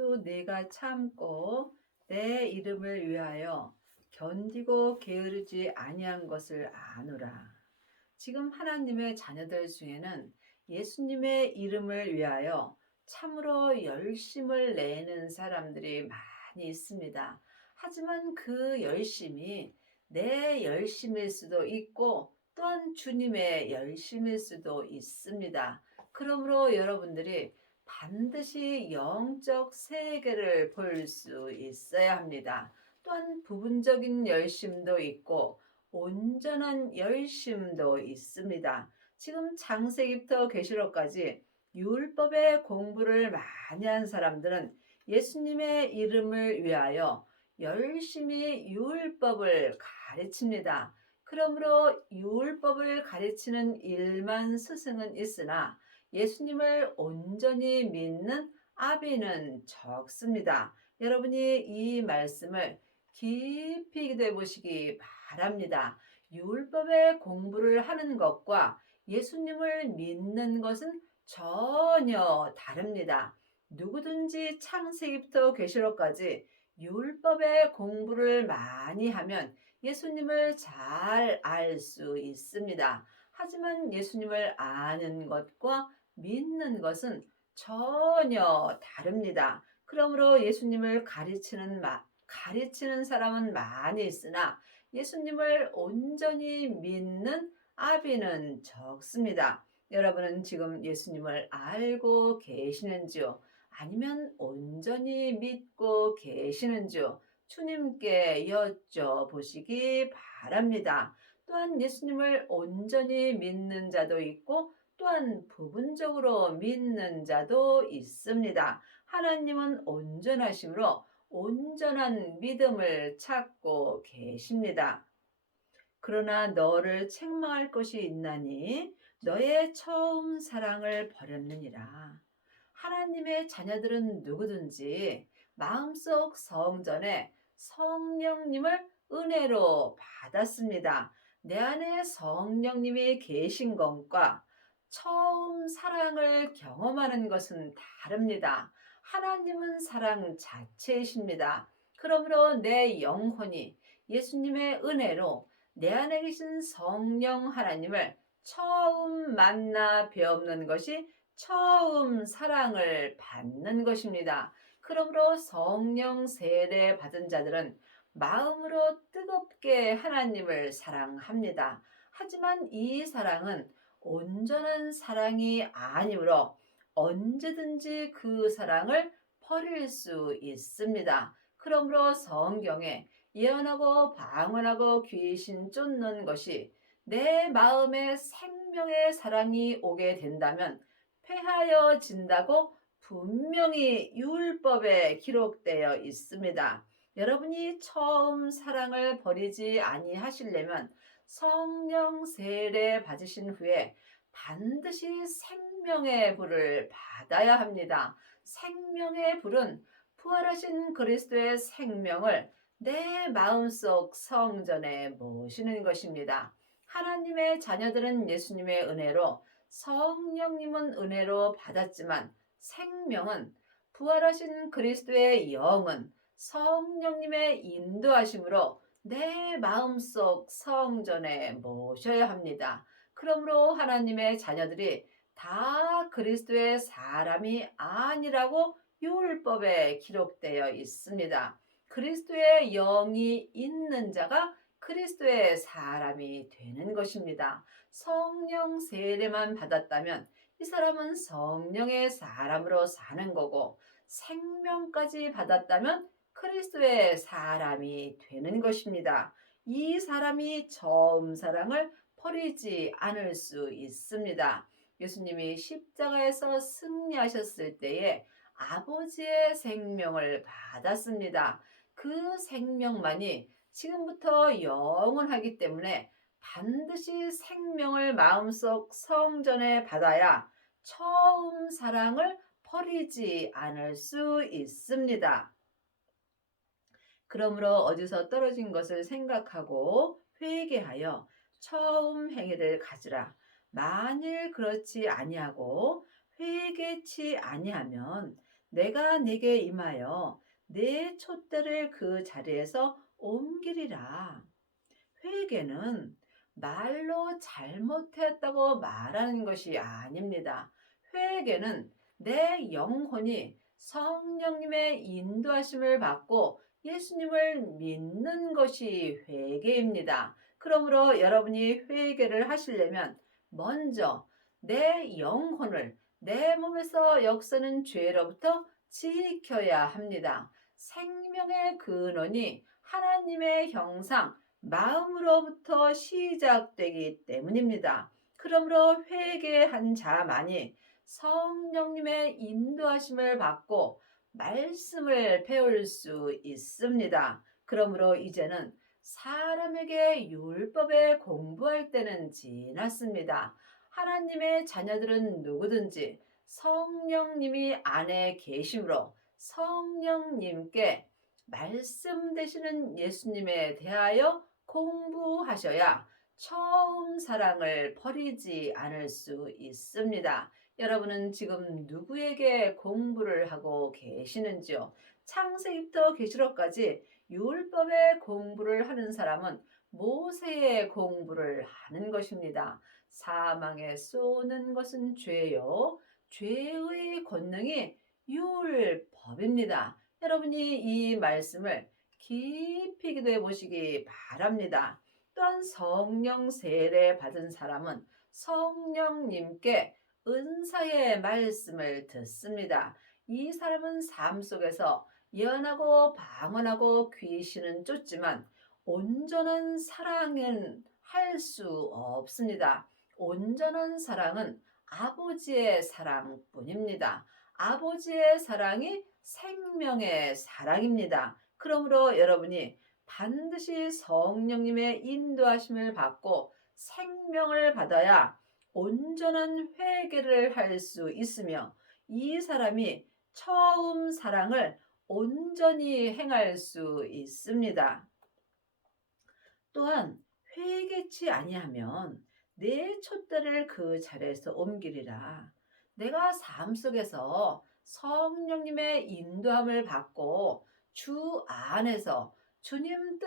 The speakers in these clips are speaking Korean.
또 내가 참고 내 이름을 위하여 견디고 게으르지 아니한 것을 아노라. 지금 하나님의 자녀들 중에는 예수님의 이름을 위하여 참으로 열심을 내는 사람들이 많이 있습니다. 하지만 그 열심이 내 열심일 수도 있고 또한 주님의 열심일 수도 있습니다. 그러므로 여러분들이 반드시 영적 세계를 볼 수 있어야 합니다. 또한 부분적인 열심도 있고 온전한 열심도 있습니다. 지금 창세기부터 계시록까지 율법의 공부를 많이 한 사람들은 예수님의 이름을 위하여 열심히 율법을 가르칩니다. 그러므로 율법을 가르치는 일만 스승은 있으나 예수님을 온전히 믿는 아비는 적습니다. 여러분이 이 말씀을 깊이 기도해 보시기 바랍니다. 율법의 공부를 하는 것과 예수님을 믿는 것은 전혀 다릅니다. 누구든지 창세기부터 계시록까지 율법의 공부를 많이 하면 예수님을 잘 알 수 있습니다. 하지만 예수님을 아는 것과 믿는 것은 전혀 다릅니다. 그러므로 예수님을 가르치는 사람은 많이 있으나 예수님을 온전히 믿는 아비는 적습니다. 여러분은 지금 예수님을 알고 계시는지요? 아니면 온전히 믿고 계시는지요? 주님께 여쭤보시기 바랍니다. 또한 예수님을 온전히 믿는 자도 있고 또한 부분적으로 믿는 자도 있습니다. 하나님은 온전하심으로 온전한 믿음을 찾고 계십니다. 그러나 너를 책망할 것이 있나니 너의 처음 사랑을 버렸느니라. 하나님의 자녀들은 누구든지 마음속 성전에 성령님을 은혜로 받았습니다. 내 안에 성령님이 계신 것과 처음 사랑을 경험하는 것은 다릅니다. 하나님은 사랑 자체이십니다. 그러므로 내 영혼이 예수님의 은혜로 내 안에 계신 성령 하나님을 처음 만나 배우는 것이 처음 사랑을 받는 것입니다. 그러므로 성령 세례 받은 자들은 마음으로 뜨겁게 하나님을 사랑합니다. 하지만 이 사랑은 온전한 사랑이 아니므로 언제든지 그 사랑을 버릴 수 있습니다. 그러므로 성경에 예언하고 방언하고 귀신 쫓는 것이 내 마음에 생명의 사랑이 오게 된다면 패하여진다고 분명히 율법에 기록되어 있습니다. 여러분이 처음 사랑을 버리지 아니하시려면 성령 세례 받으신 후에 반드시 생명의 불을 받아야 합니다. 생명의 불은 부활하신 그리스도의 생명을 내 마음속 성전에 모시는 것입니다. 하나님의 자녀들은 예수님의 은혜로 성령님은 은혜로 받았지만 생명은 부활하신 그리스도의 영은 성령님의 인도하심으로 내 마음속 성전에 모셔야 합니다. 그러므로 하나님의 자녀들이 다 그리스도의 사람이 아니라고 율법에 기록되어 있습니다. 그리스도의 영이 있는 자가 그리스도의 사람이 되는 것입니다. 성령 세례만 받았다면 이 사람은 성령의 사람으로 사는 거고 생명까지 받았다면 그리스도의 사람이 되는 것입니다. 이 사람이 처음 사랑을 버리지 않을 수 있습니다. 예수님이 십자가에서 승리하셨을 때에 아버지의 생명을 받았습니다. 그 생명만이 지금부터 영원하기 때문에 반드시 생명을 마음속 성전에 받아야 처음 사랑을 버리지 않을 수 있습니다. 그러므로 어디서 떨어진 것을 생각하고 회개하여 처음 행위를 가지라. 만일 그렇지 아니하고 회개치 아니하면 내가 네게 임하여 네 촛대를 그 자리에서 옮기리라. 회개는 말로 잘못했다고 말하는 것이 아닙니다. 회개는 내 영혼이 성령님의 인도하심을 받고 예수님을 믿는 것이 회개입니다. 그러므로 여러분이 회개를 하시려면 먼저 내 영혼을 내 몸에서 역사는 죄로부터 지켜야 합니다. 생명의 근원이 하나님의 형상, 마음으로부터 시작되기 때문입니다. 그러므로 회개한 자만이 성령님의 인도하심을 받고 말씀을 배울 수 있습니다. 그러므로 이제는 사람에게 율법에 공부할 때는 지났습니다. 하나님의 자녀들은 누구든지 성령님이 안에 계심으로 성령님께 말씀 되시는 예수님에 대하여 공부하셔야 처음 사랑을 버리지 않을 수 있습니다. 여러분은 지금 누구에게 공부를 하고 계시는지요? 창세기부터 계시록까지 율법의 공부를 하는 사람은 모세의 공부를 하는 것입니다. 사망에 쏘는 것은 죄요. 죄의 권능이 율법입니다. 여러분이 이 말씀을 깊이 기도해 보시기 바랍니다. 또한 성령 세례 받은 사람은 성령님께 은사의 말씀을 듣습니다. 이 사람은 삶 속에서 예언하고 방언하고 귀신은 쫓지만 온전한 사랑은 할 수 없습니다. 온전한 사랑은 아버지의 사랑뿐입니다. 아버지의 사랑이 생명의 사랑입니다. 그러므로 여러분이 반드시 성령님의 인도하심을 받고 생명을 받아야 온전한 회개를 할 수 있으며 이 사람이 처음 사랑을 온전히 행할 수 있습니다. 또한 회개치 아니하면 내 촛대를 그 자리에서 옮기리라. 내가 삶 속에서 성령님의 인도함을 받고 주 안에서 주님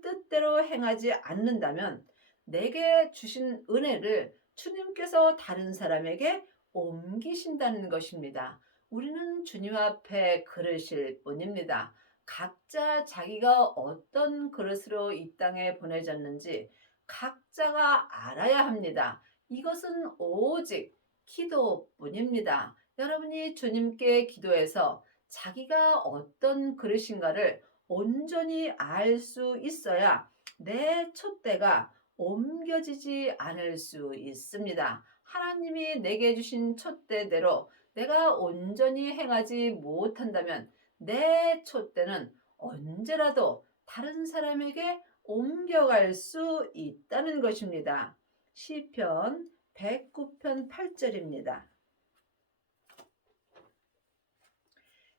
뜻대로 행하지 않는다면 내게 주신 은혜를 주님께서 다른 사람에게 옮기신다는 것입니다. 우리는 주님 앞에 그르실 뿐입니다. 각자 자기가 어떤 그릇으로 이 땅에 보내졌는지 각자가 알아야 합니다. 이것은 오직 기도뿐입니다. 여러분이 주님께 기도해서 자기가 어떤 그릇인가를 온전히 알 수 있어야 내 촛대가 옮겨지지 않을 수 있습니다. 하나님이 내게 주신 촛대대로 내가 온전히 행하지 못한다면 내 촛대는 언제라도 다른 사람에게 옮겨갈 수 있다는 것입니다. 시편 109편 8절입니다.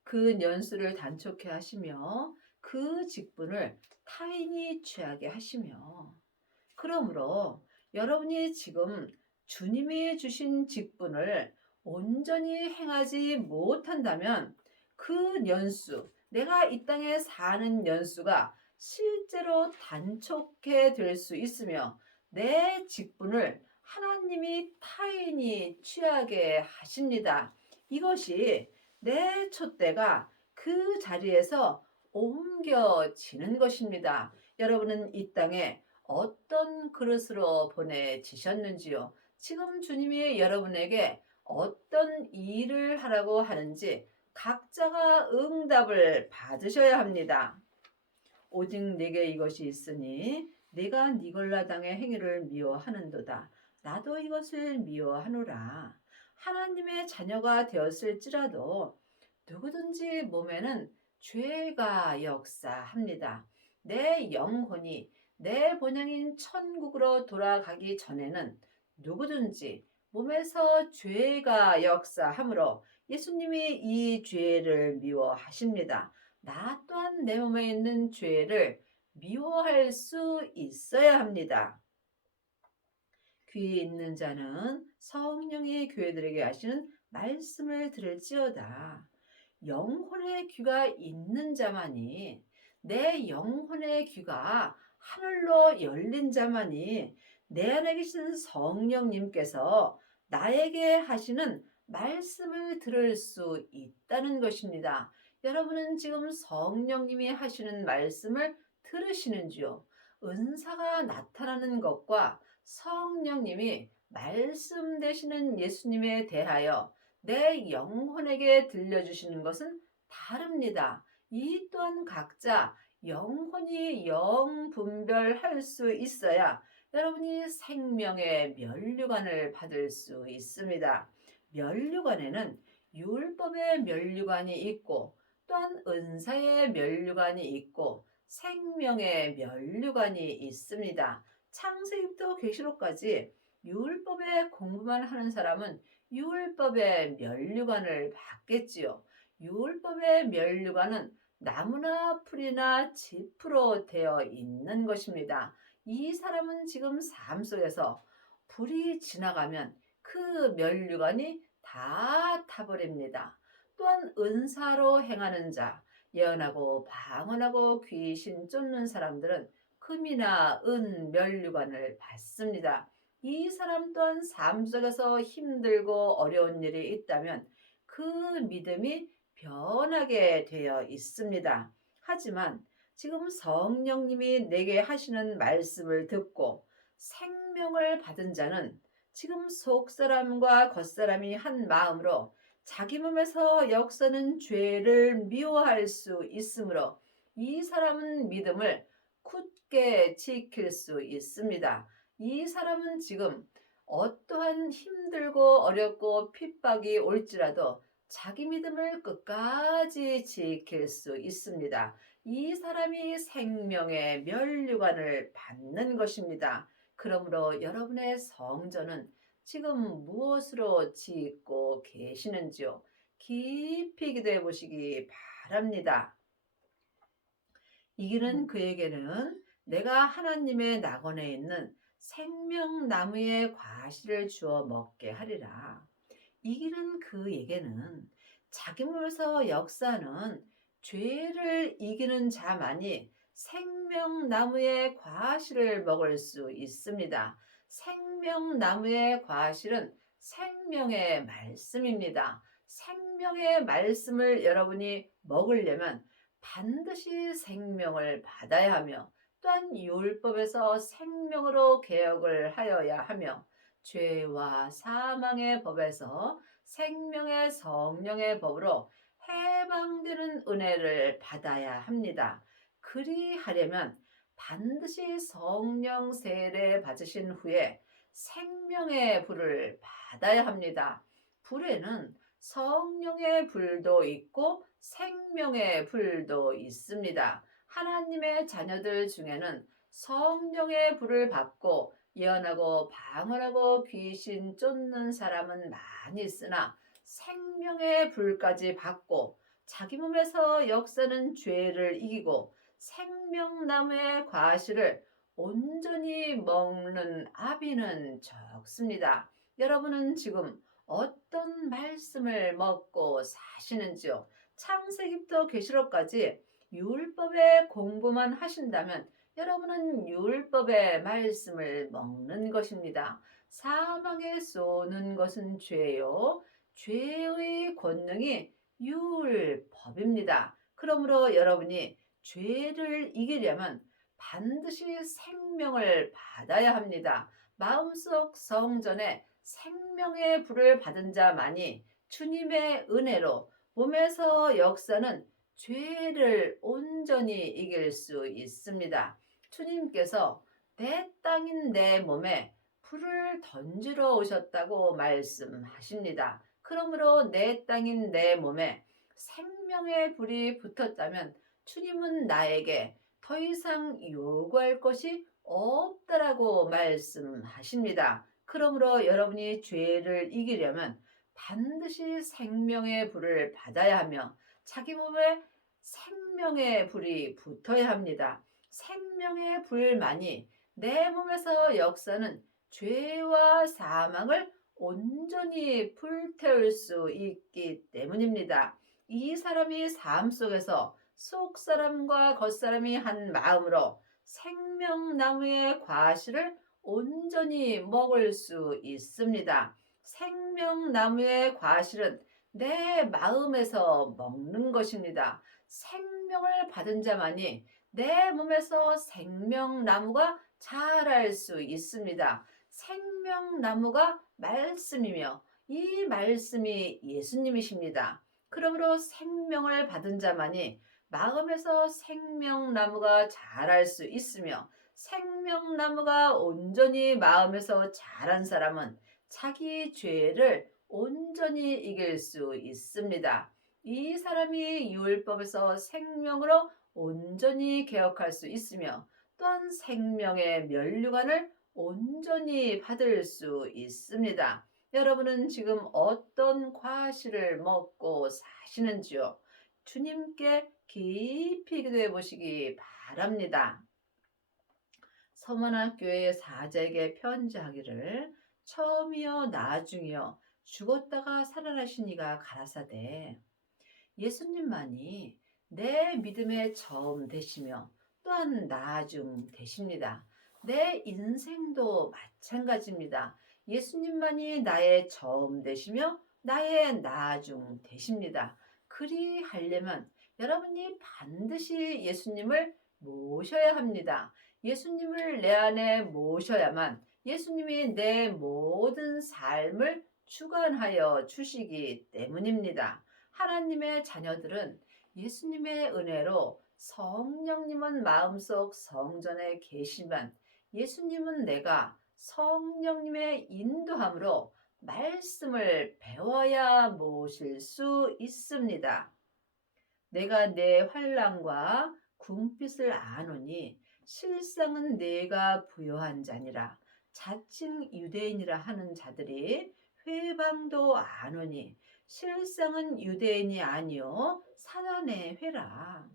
그 년수를 단촉해 하시며 그 직분을 타인이 취하게 하시며. 그러므로 여러분이 지금 주님이 주신 직분을 온전히 행하지 못한다면 그 년수, 내가 이 땅에 사는 연수가 실제로 단촉해 될 수 있으며 내 직분을 하나님이 타인이 취하게 하십니다. 이것이 내 촛대가 그 자리에서 옮겨지는 것입니다. 여러분은 이 땅에 어떤 그릇으로 보내지셨는지요? 지금 주님이 여러분에게 어떤 일을 하라고 하는지 각자가 응답을 받으셔야 합니다. 오직 내게 이것이 있으니 내가 니골라 당의 행위를 미워하는도다. 나도 이것을 미워하노라. 하나님의 자녀가 되었을지라도 누구든지 몸에는 죄가 역사합니다. 내 영혼이 내 본향인 천국으로 돌아가기 전에는 누구든지 몸에서 죄가 역사하므로 예수님이 이 죄를 미워하십니다. 나 또한 내 몸에 있는 죄를 미워할 수 있어야 합니다. 귀 있는 자는 성령이 교회들에게 하시는 말씀을 들을지어다. 영혼의 귀가 있는 자만이, 내 영혼의 귀가 하늘로 열린 자만이 내 안에 계신 성령님께서 나에게 하시는 말씀을 들을 수 있다는 것입니다. 여러분은 지금 성령님이 하시는 말씀을 들으시는지요? 은사가 나타나는 것과 성령님이 말씀 되시는 예수님에 대하여 내 영혼에게 들려주시는 것은 다릅니다. 이 또한 각자 영혼이 영분별할 수 있어야 여러분이 생명의 면류관을 받을 수 있습니다. 면류관에는 율법의 면류관이 있고 또한 은사의 면류관이 있고 생명의 면류관이 있습니다. 창세기부터 계시록까지 율법의 공부만 하는 사람은 율법의 면류관을 받겠지요. 율법의 면류관은 나무나 풀이나 짚으로 되어 있는 것입니다. 이 사람은 지금 삶 속에서 불이 지나가면 그 면류관이 다 타버립니다. 또한 은사로 행하는 자, 예언하고 방언하고 귀신 쫓는 사람들은 금이나 은 면류관을 받습니다. 이 사람 또한 삶 속에서 힘들고 어려운 일이 있다면 그 믿음이 변하게 되어 있습니다. 하지만 지금 성령님이 내게 하시는 말씀을 듣고 생명을 받은 자는 지금 속사람과 겉사람이 한 마음으로 자기 몸에서 역사는 죄를 미워할 수 있으므로 이 사람은 믿음을 굳게 지킬 수 있습니다. 이 사람은 지금 어떠한 힘들고 어렵고 핍박이 올지라도 자기 믿음을 끝까지 지킬 수 있습니다. 이 사람이 생명의 면류관을 받는 것입니다. 그러므로 여러분의 성전은 지금 무엇으로 짓고 계시는지요? 깊이 기도해 보시기 바랍니다. 이기는 그에게는 내가 하나님의 낙원에 있는 생명나무의 과실을 주어 먹게 하리라. 이기는 그에게는 자기 몸에서 역사하는 죄를 이기는 자만이 생명나무의 과실을 먹을 수 있습니다. 생명나무의 과실은 생명의 말씀입니다. 생명의 말씀을 여러분이 먹으려면 반드시 생명을 받아야 하며 또한 율법에서 생명으로 개혁을 하여야 하며 죄와 사망의 법에서 생명의 성령의 법으로 해방되는 은혜를 받아야 합니다. 그리하려면 반드시 성령 세례 받으신 후에 생명의 불을 받아야 합니다. 불에는 성령의 불도 있고 생명의 불도 있습니다. 하나님의 자녀들 중에는 성령의 불을 받고 예언하고 방언하고 귀신 쫓는 사람은 많이 있으나 생명의 불까지 받고 자기 몸에서 역사는 죄를 이기고 생명나무의 과실을 온전히 먹는 아비는 적습니다. 여러분은 지금 어떤 말씀을 먹고 사시는지요? 창세기부터 계시록까지 율법의 공부만 하신다면 여러분은 율법의 말씀을 먹는 것입니다. 사망에 쏘는 것은 죄요. 죄의 권능이 율법입니다. 그러므로 여러분이 죄를 이기려면 반드시 생명을 받아야 합니다. 마음속 성전에 생명의 불을 받은 자만이 주님의 은혜로 몸에서 역사는 죄를 온전히 이길 수 있습니다. 주님께서 내 땅인 내 몸에 불을 던지러 오셨다고 말씀하십니다. 그러므로 내 땅인 내 몸에 생명의 불이 붙었다면 주님은 나에게 더 이상 요구할 것이 없다라고 말씀하십니다. 그러므로 여러분이 죄를 이기려면 반드시 생명의 불을 받아야 하며 자기 몸에 생명의 불이 붙어야 합니다. 생명의 불만이 내 몸에서 역사는 죄와 사망을 온전히 불태울 수 있기 때문입니다. 이 사람이 삶 속에서 속사람과 겉사람이 한 마음으로 생명나무의 과실을 온전히 먹을 수 있습니다. 생명나무의 과실은 내 마음에서 먹는 것입니다. 생명을 받은 자만이 내 몸에서 생명나무가 자랄 수 있습니다. 생명나무가 말씀이며 이 말씀이 예수님이십니다. 그러므로 생명을 받은 자만이 마음에서 생명나무가 자랄 수 있으며 생명나무가 온전히 마음에서 자란 사람은 자기 죄를 온전히 이길 수 있습니다. 이 사람이 율법에서 생명으로 온전히 개혁할 수 있으며 또한 생명의 면류관을 온전히 받을 수 있습니다. 여러분은 지금 어떤 과실을 먹고 사시는지요? 주님께 깊이 기도해 보시기 바랍니다. 서머나 교회의 사자에게 편지하기를 처음이요 나중이요 죽었다가 살아나신 이가 가라사대 예수님만이 내 믿음의 처음 되시며 또한 나중 되십니다. 내 인생도 마찬가지입니다. 예수님만이 나의 처음 되시며 나의 나중 되십니다. 그리하려면 여러분이 반드시 예수님을 모셔야 합니다. 예수님을 내 안에 모셔야만 예수님이 내 모든 삶을 주관하여 주시기 때문입니다. 하나님의 자녀들은 예수님의 은혜로 성령님은 마음속 성전에 계시만 예수님은 내가 성령님의 인도함으로 말씀을 배워야 모실 수 있습니다. 내가 내 환난과 궁핍을 아노니 실상은 내가 부요한 자니라. 자칭 유대인이라 하는 자들이 회방도 아노니 실상은 유대인이 아니요 사단의 회라.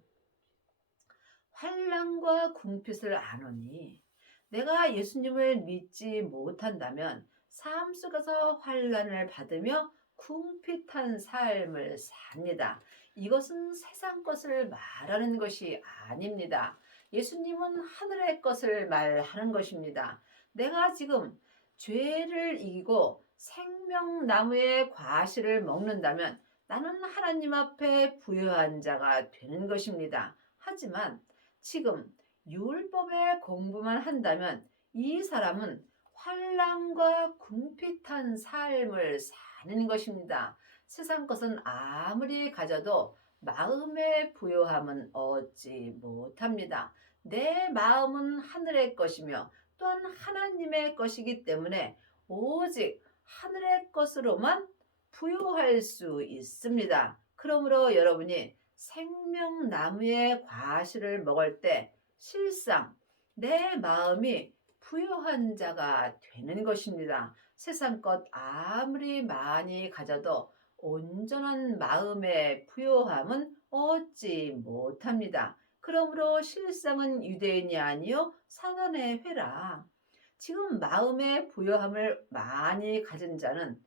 환난과 궁핍을 아노니 내가 예수님을 믿지 못한다면 삶 속에서 환난을 받으며 궁핍한 삶을 삽니다. 이것은 세상 것을 말하는 것이 아닙니다. 예수님은 하늘의 것을 말하는 것입니다. 내가 지금 죄를 이기고 생명나무의 과실을 먹는다면 나는 하나님 앞에 부요한 자가 되는 것입니다. 하지만 지금 율법의 공부만 한다면 이 사람은 환난과 궁핍한 삶을 사는 것입니다. 세상 것은 아무리 가져도 마음의 부요함은 얻지 못합니다. 내 마음은 하늘의 것이며 또한 하나님의 것이기 때문에 오직 하늘의 것으로만 부요할 수 있습니다. 그러므로 여러분이 생명나무의 과실을 먹을 때 실상 내 마음이 부요한 자가 되는 것입니다. 세상 것 아무리 많이 가져도 온전한 마음의 부요함은 얻지 못합니다. 그러므로 실상은 유대인이 아니요 사단의 회라. 지금 마음의 부요함을 많이 가진 자는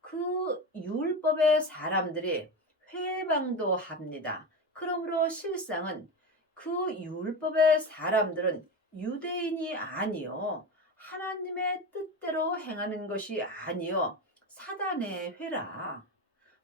그 율법의 사람들이 회방도 합니다. 그러므로 실상은 그 율법의 사람들은 유대인이 아니요 하나님의 뜻대로 행하는 것이 아니요 사단의 회라.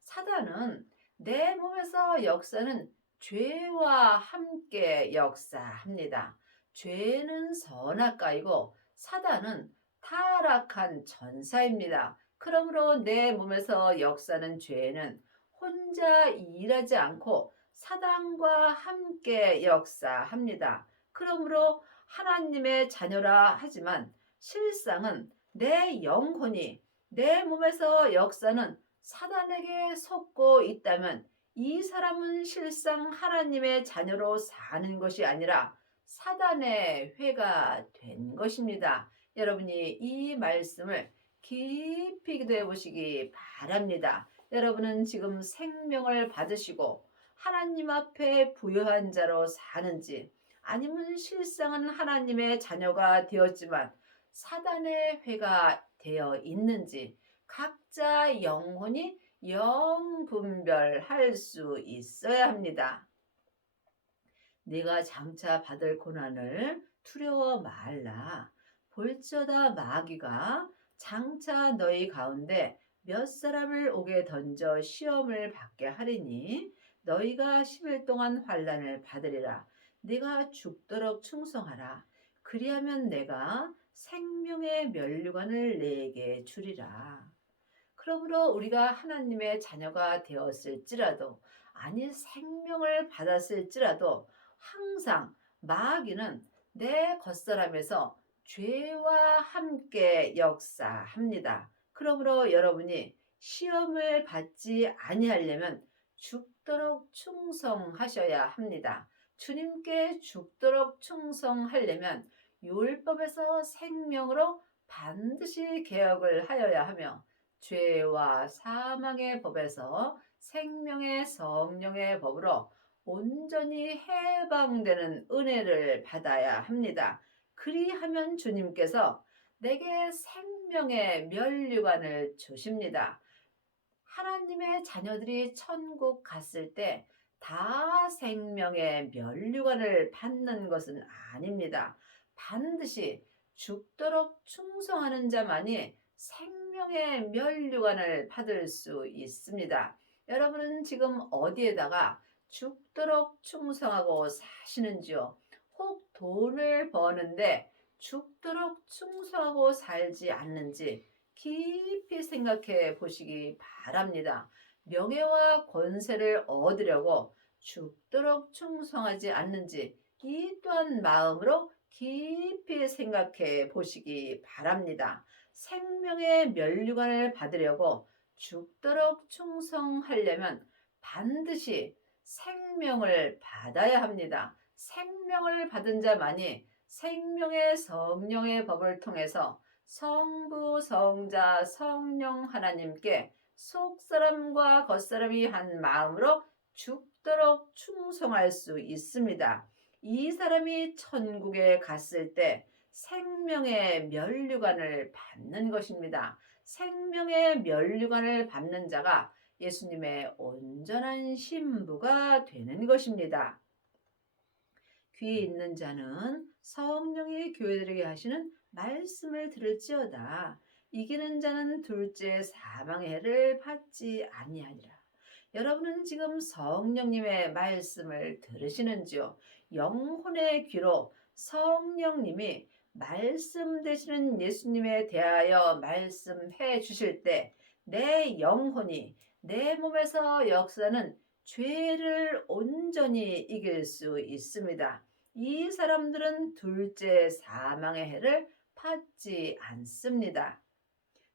사단은 내 몸에서 역사는 죄와 함께 역사합니다. 죄는 선악가이고 사단은 타락한 전사입니다. 그러므로 내 몸에서 역사는 죄는 혼자 일하지 않고 사단과 함께 역사합니다. 그러므로 하나님의 자녀라 하지만 실상은 내 영혼이 내 몸에서 역사는 사단에게 속고 있다면 이 사람은 실상 하나님의 자녀로 사는 것이 아니라 사단의 회가 된 것입니다. 여러분이 이 말씀을 깊이 기도해 보시기 바랍니다. 여러분은 지금 생명을 받으시고 하나님 앞에 부요한 자로 사는지 아니면 실상은 하나님의 자녀가 되었지만 사단의 회가 되어 있는지 각자 영혼이 영분별할 수 있어야 합니다. 네가 장차 받을 고난을 두려워 말라. 볼지어다 마귀가 장차 너희 가운데 몇 사람을 옥에 던져 시험을 받게 하리니 너희가 10일 동안 환난을 받으리라. 네가 죽도록 충성하라. 그리하면 내가 생명의 면류관을 네게 주리라. 그러므로 우리가 하나님의 자녀가 되었을지라도, 아니 생명을 받았을지라도 항상 마귀는 내 겉사람에서 죄와 함께 역사합니다. 그러므로 여러분이 시험을 받지 아니하려면 죽도록 충성하셔야 합니다. 주님께 죽도록 충성하려면 율법에서 생명으로 반드시 개혁을 하여야 하며, 죄와 사망의 법에서 생명의 성령의 법으로 온전히 해방되는 은혜를 받아야 합니다. 그리하면 주님께서 내게 생명의 면류관을 주십니다. 하나님의 자녀들이 천국 갔을 때 다 생명의 면류관을 받는 것은 아닙니다. 반드시 죽도록 충성하는 자만이 생명의 면류관을 받을 수 있습니다. 여러분은 지금 어디에다가 죽도록 충성하고 사시는지요? 혹 돈을 버는데 죽도록 충성하고 살지 않는지 깊이 생각해 보시기 바랍니다. 명예와 권세를 얻으려고 죽도록 충성하지 않는지 이 또한 마음으로 깊이 생각해 보시기 바랍니다. 생명의 면류관을 받으려고 죽도록 충성하려면 반드시 생명을 받아야 합니다. 생명을 받은 자만이 생명의 성령의 법을 통해서 성부, 성자, 성령 하나님께 속사람과 겉사람이 한 마음으로 죽도록 충성할 수 있습니다. 이 사람이 천국에 갔을 때 생명의 면류관을 받는 것입니다. 생명의 면류관을 받는 자가 예수님의 온전한 신부가 되는 것입니다. 귀 있는 자는 성령이 교회들에게 하시는 말씀을 들을지어다. 이기는 자는 둘째 사망의 해를 받지 아니하리라. 여러분은 지금 성령님의 말씀을 들으시는지요? 영혼의 귀로 성령님이 말씀 되시는 예수님에 대하여 말씀해 주실 때 내 영혼이 내 몸에서 역사는 죄를 온전히 이길 수 있습니다. 이 사람들은 둘째 사망의 해를 받지 않습니다.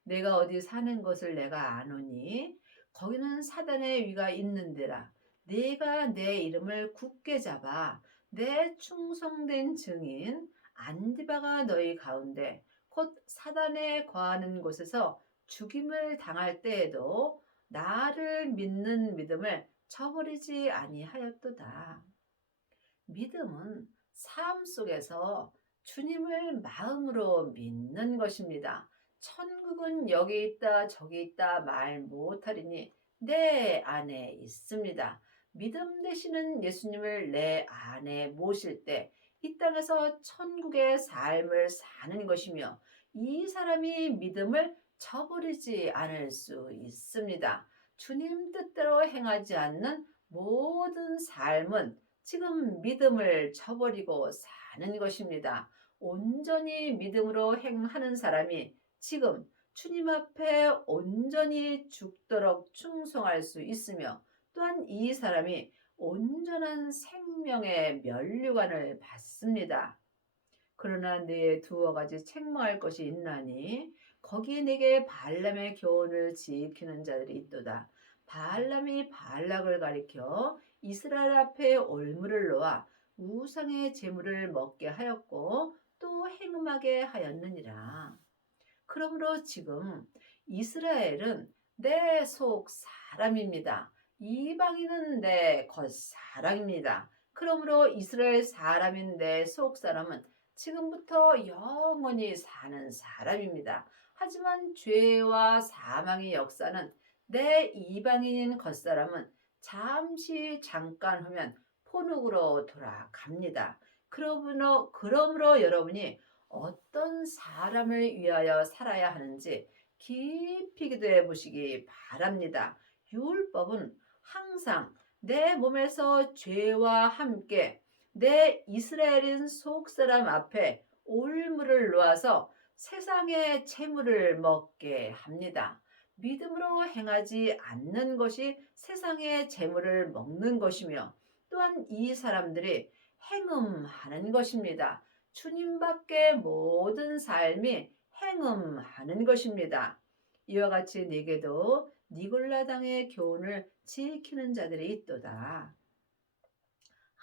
내가 어디 사는 것을 내가 아노니 거기는 사단의 위가 있는 데라. 네가 내 이름을 굳게 잡아 내 충성된 증인 안디바가 너희 가운데 곧 사단에 거하는 곳에서 죽임을 당할 때에도 나를 믿는 믿음을 저버리지 아니하였도다. 믿음은 삶 속에서 주님을 마음으로 믿는 것입니다. 천국은 여기 있다 저기 있다 말 못하리니 내 안에 있습니다. 믿음 되시는 예수님을 내 안에 모실 때 이 땅에서 천국의 삶을 사는 것이며, 이 사람이 믿음을 저버리지 않을 수 있습니다. 주님 뜻대로 행하지 않는 모든 삶은 지금 믿음을 저버리고 사는 것입니다. 온전히 믿음으로 행하는 사람이 지금 주님 앞에 온전히 죽도록 충성할 수 있으며, 또한 이 사람이 온전한 생명의 면류관을 받습니다. 그러나 네 두어 가지 책망할 것이 있나니 거기에 내게 발람의 교훈을 지키는 자들이 있도다. 발람이 발락을 가리켜 이스라엘 앞에 올무를 놓아 우상의 제물을 먹게 하였고 또 행음하게 하였느니라. 그러므로 지금 이스라엘은 내 속 사람입니다. 이방인은 내 겉 사람입니다. 그러므로 이스라엘 사람인 내 속 사람은 지금부터 영원히 사는 사람입니다. 하지만 죄와 사망의 역사는 내 이방인인 겉사람은 잠시 잠깐 후면 포눅으로 돌아갑니다. 그러므로 여러분이 어떤 사람을 위하여 살아야 하는지 깊이 기도해 보시기 바랍니다. 율법은 항상 내 몸에서 죄와 함께 내 이스라엘인 속사람 앞에 올무를 놓아서 세상의 재물을 먹게 합니다. 믿음으로 행하지 않는 것이 세상의 재물을 먹는 것이며 또한 이 사람들이 행음하는 것입니다. 주님밖에 모든 삶이 행음하는 것입니다. 이와 같이 네게도 니골라당의 교훈을 지키는 자들이 있도다.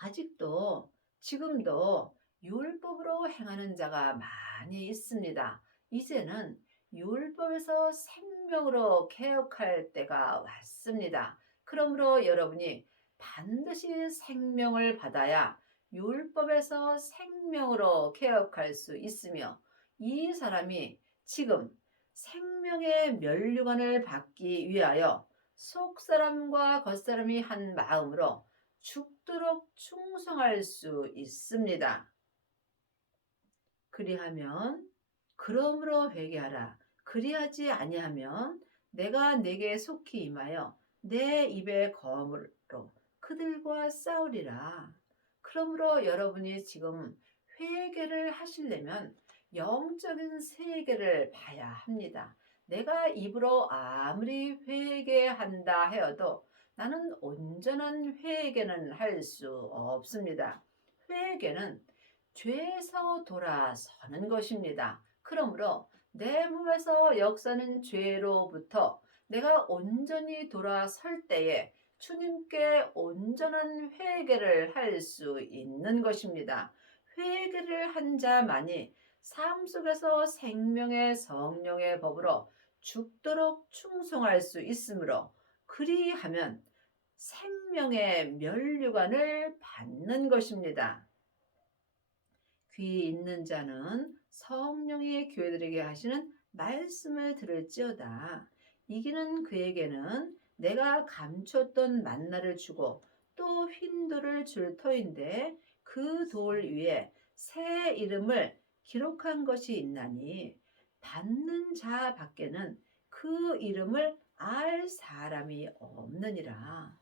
아직도 지금도 율법으로 행하는 자가 많이 있습니다. 이제는 율법에서 생명으로 개혁할 때가 왔습니다. 그러므로 여러분이 반드시 생명을 받아야 율법에서 생명으로 개혁할 수 있으며 이 사람이 지금 생명의 면류관을 받기 위하여 속사람과 겉사람이 한 마음으로 죽도록 충성할 수 있습니다. 그리하면 그러므로 회개하라. 그리하지 아니하면 내가 네게 속히 임하여 내 입의 검으로 그들과 싸우리라. 그러므로 여러분이 지금 회개를 하시려면 영적인 세계를 봐야 합니다. 내가 입으로 아무리 회개한다 하여도 나는 온전한 회개는 할 수 없습니다. 회개는 죄에서 돌아서는 것입니다. 그러므로 내 몸에서 역사는 죄로부터 내가 온전히 돌아설 때에 주님께 온전한 회개를 할 수 있는 것입니다. 회개를 한 자만이 삶 속에서 생명의 성령의 법으로 죽도록 충성할 수 있으므로 그리하면 생명의 면류관을 받는 것입니다. 귀 있는 자는 성령이 교회들에게 하시는 말씀을 들을지어다. 이기는 그에게는 내가 감췄던 만나를 주고 또 흰 돌을 줄 터인데 그 돌 위에 새 이름을 기록한 것이 있나니 받는 자 밖에는 그 이름을 알 사람이 없느니라.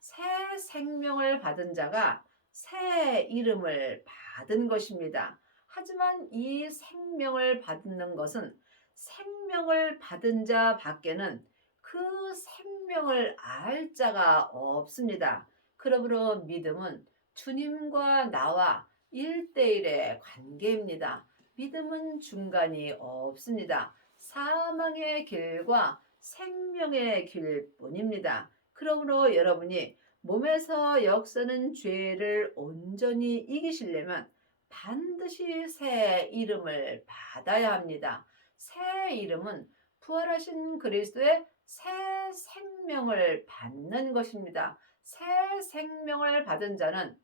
새 생명을 받은 자가 새 이름을 받은 것입니다. 하지만 이 생명을 받는 것은 생명을 받은 자 밖에는 그 생명을 알 자가 없습니다. 그러므로 믿음은 주님과 나와 1대1의 관계입니다. 믿음은 중간이 없습니다. 사망의 길과 생명의 길뿐입니다. 그러므로 여러분이 몸에서 역사는 죄를 온전히 이기시려면 반드시 새 이름을 받아야 합니다. 새 이름은 부활하신 그리스도의 새 생명을 받는 것입니다. 새 생명을 받은 자는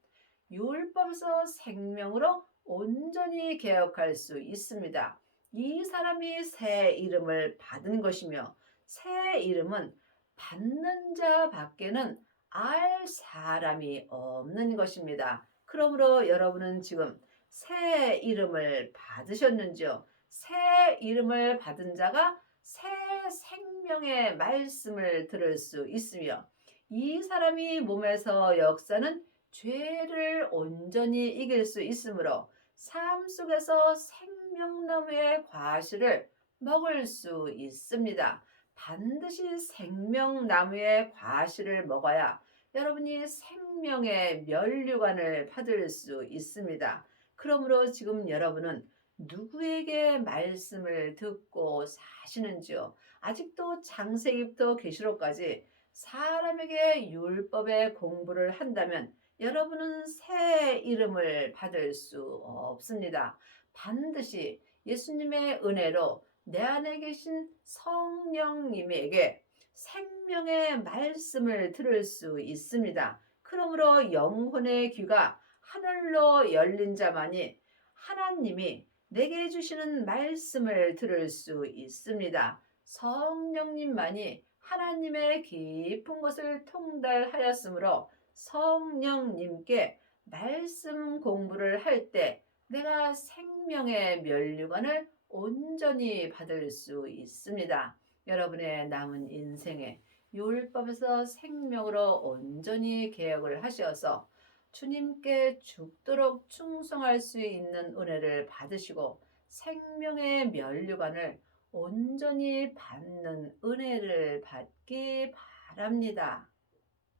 율법에서 생명으로 온전히 개혁할 수 있습니다. 이 사람이 새 이름을 받은 것이며 새 이름은 받는 자 밖에는 알 사람이 없는 것입니다. 그러므로 여러분은 지금 새 이름을 받으셨는지요? 새 이름을 받은 자가 새 생명의 말씀을 들을 수 있으며 이 사람이 몸에서 역사는 죄를 온전히 이길 수 있으므로 삶 속에서 생명나무의 과실을 먹을 수 있습니다. 반드시 생명나무의 과실을 먹어야 여러분이 생명의 면류관을 받을 수 있습니다. 그러므로 지금 여러분은 누구에게 말씀을 듣고 사시는지요? 아직도 창세기부터 계시록까지 사람에게 율법의 공부를 한다면 여러분은 새 이름을 받을 수 없습니다. 반드시 예수님의 은혜로 내 안에 계신 성령님에게 생명의 말씀을 들을 수 있습니다. 그러므로 영혼의 귀가 하늘로 열린 자만이 하나님이 내게 주시는 말씀을 들을 수 있습니다. 성령님만이 하나님의 깊은 것을 통달하였으므로 성령님께 말씀 공부를 할 때 내가 생명의 면류관을 온전히 받을 수 있습니다. 여러분의 남은 인생에 율법에서 생명으로 온전히 개혁을 하셔서 주님께 죽도록 충성할 수 있는 은혜를 받으시고 생명의 면류관을 온전히 받는 은혜를 받기 바랍니다.